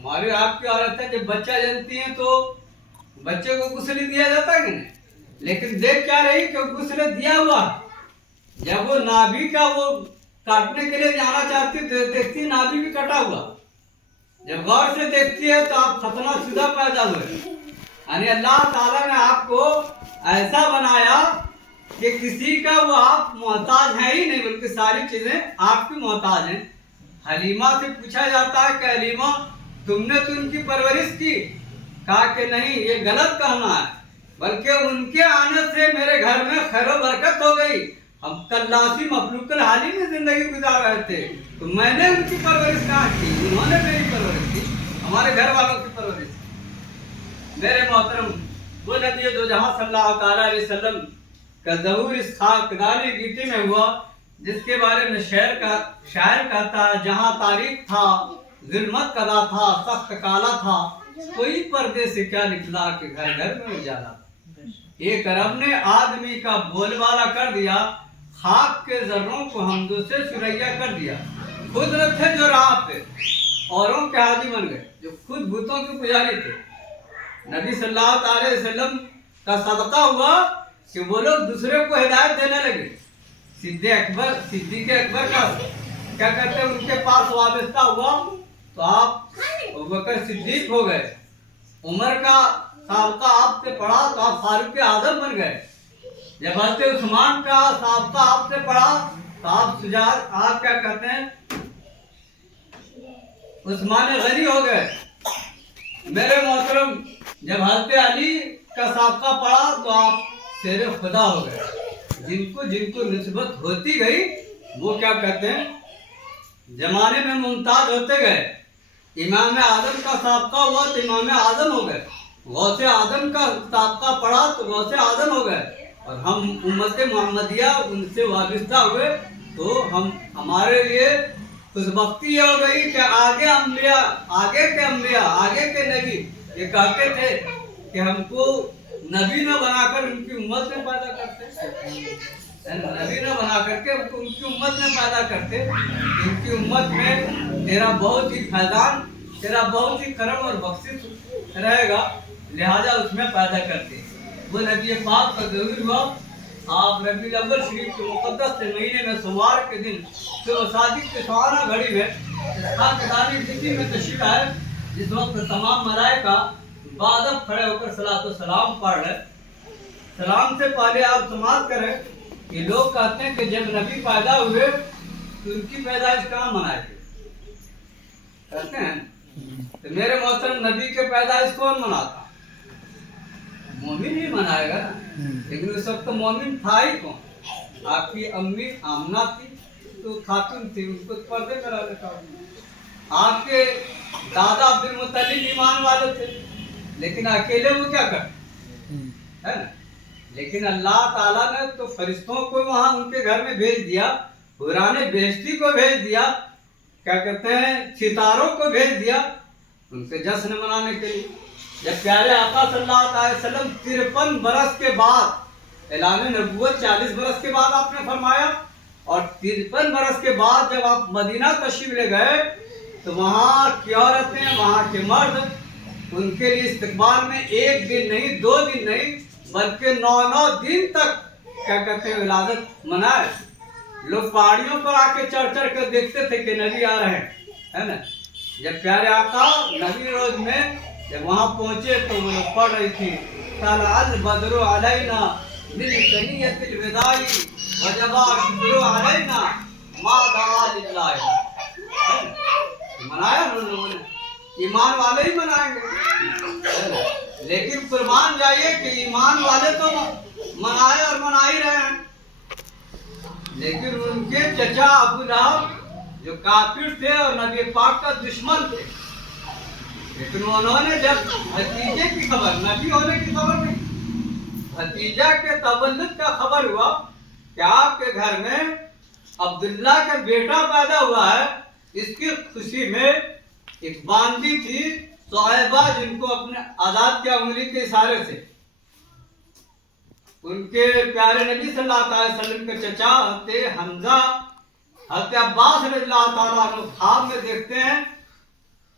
ہماری آپ کی عورت ہے جب بچہ جنتی ہیں تو بچے کو غسل دیا جاتا ہے کہ نہیں، لیکن دیکھ کیا رہی کہ غسل دیا ہوا، جب وہ نابی کا وہ کاٹنے کے لیے جانا چاہتی تو دیکھتی نابی بھی کٹا ہوا، جب غور سے دیکھتی ہے تو آپ ختنہ شدہ پیدا ہوئے، یعنی اللہ تعالیٰ نے آپ کو ایسا بنایا کہ کسی کا وہ آپ محتاج ہیں ہی نہیں، بلکہ ساری چیزیں آپ کی محتاج ہیں۔ حلیمہ سے پوچھا جاتا ہے کہ حلیمہ تم نے تو ان کی پرورش کی، کہا کہ نہیں یہ غلط کہنا ہے، بلکہ ان کے آنے سے میرے گھر میں خیر و برکت ہو گئی، ہم کلاسی مخلوق الحالی میں زندگی گزار رہے تھے تو میں نے ان کی پرورش کہاں کی، انہوں نے میری پرورش کی، ہمارے گھر والوں کی پرورش کی۔ میرے محترم وہ نبی دو جہاں صلی اللہ تعالیٰ علیہ وسلم کا ظہور اس خاکدانی گیتی میں ہوا، جس کے بارے میں شاعر کہتا ہے جہاں تاریخ تھا ظلمت قضا تھا سخت کالا تھا، کوئی پردے سے کیا نکلا کہ گھر گھر میں اجالا، ایک رب نے آدمی کا بول بالا کر دیا، خاک کے ذروں کو حمدوں سے سریا کر دیا، خود رکھے جو راہ پہ اوروں کے حاجی بن گئے، جو خود بتوں کے پجاری تھے۔ نبی صلی اللہ علیہ وسلم کا صدقہ ہوا کہ وہ لوگ دوسرے کو ہدایت دینے لگے۔ صدیق اکبر کا کیا کرتے ان کے پاس وابستہ ہوا تو آپ ابوبکر صدیق ہو گئے، عمر کا سابقہ آپ سے پڑھا تو آپ فاروق اعظم بن گئے، جب حضرت عثمان کا سابقہ آپ سے پڑھا تو آپ کیا کہتے ہیں عثمان غنی ہو گئے۔ میرے محترم جب حضرت علی کا سابقہ پڑھا تو آپ شیر خدا ہو گئے، جن کو نسبت ہوتی گئی وہ کیا کہتے ہیں زمانے میں ممتاز ہوتے گئے۔ امام اعظم کا سابقہ ہوا تو امام اعظم ہو گئے، غوث اعظم کا سابقہ پڑھا تو غوث اعظم ہو گئے، اور ہم امت محمدیہ ان سے وابستہ ہوئے تو ہمارے لیے خوش بختی یہ ہو گئی کہ آگے کے انبیاء آگے کے نبی یہ کہتے تھے کہ ہم کو نبی نہ بنا کر ان کی امت میں پیدا کرتے، نبی نہ بنا کر کے ان کی امت میں پیدا کرتے، ان کی امت میں تیرا بہت ہی فیضان، تیرا بہت ہی کرم اور بخشش رہے گا، لہذا اس میں پیدا کرتے۔ وہ نبی پاک کا ظہور ہوا، آپ ربیع الاول شریف کے مقدس سے مہینے میں سوار کے دن صبح صادق کے سوانح گھڑی میں خاکدانی گیتی میں تشریف آئے، جس وقت تمام ملائکہ بادب کھڑے ہو کر صلاۃ و سلام پڑھ رہے۔ سلام سے پہلے آپ سماعت کریں کہ لوگ کہتے ہیں کہ جب نبی پیدا ہوئے تو ان کی پیدائش کہاں منائے تھے، کہتے ہیں تو میرے محترم نبی کے پیدائش کون مناتا، مومن ہی منائے گا نا، لیکن اس وقت مومن تھا ہی کون، آپ کی امی آمنہ تھی تو خاتون تھی، ان کو پردے میں رہنے کا، آپ کے دادا عبد المطلب ایمان والے تھے لیکن اکیلے وہ کیا کرتے ہے نا، لیکن اللہ تعالیٰ نے تو فرشتوں کو وہاں ان کے گھر میں بھیج دیا، حوران بہشتی کو بھیج دیا، کیا کہتے ہیں ستاروں کو بھیج دیا ان سے جشن منانے کے لیے۔ جب پیارے آقا صلی اللہ علیہ وسلم 53 برس کے بعد اعلان نبوت 40 برس کے بعد آپ نے فرمایا، اور 53 برس کے بعد جب آپ مدینہ تشریف لے گئے تو وہاں کی عورتیں وہاں کے مرد ان کے لیے استقبال میں 1 دن نہیں 2 دن نہیں بلکہ 9 دن تک کیا کہتے ہیں ولادت منائے۔ لوگ پہاڑیوں پر آ کے چڑھ کر دیکھتے تھے کہ نبی آ رہے ہیں، ہے نا۔ جب پیارے آقا نبی روز میں جب وہاں پہنچے تو وہ لوگ پڑھ رہی تھی طلع البدر علینا من ثنیۃ الوداع وجب الشکر علینا ما دعا للہ، منایا ان لوگوں نے، ایمان والے ہی منائیں گے، لیکن قربان جائیے کہ ایمان والے تو منائے اور منا ہی رہے ہیں، لیکن ان کے چچا ابو لہب جو کافر تھے اور نبی پاک کا دشمن تھے، لیکن انہوں نے جب بھتیجے کی خبر، نبی ہونے کی خبر نہیں، بھتیجہ کے تولد کا خبر ہوا کہ آپ کے گھر میں عبداللہ کا بیٹا پیدا ہوا ہے، اس کی خوشی میں ایک باندی تھی صہیبہ، جن کو اپنے آزاد کیا انگلی کے اشارے سے، ان کے پیارے نبی صلی اللہ علیہ وسلم کے چچا حضرت حمزہ حضرت عباس رضی اللہ تعالیٰ عنہ خواب میں دیکھتے ہیں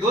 2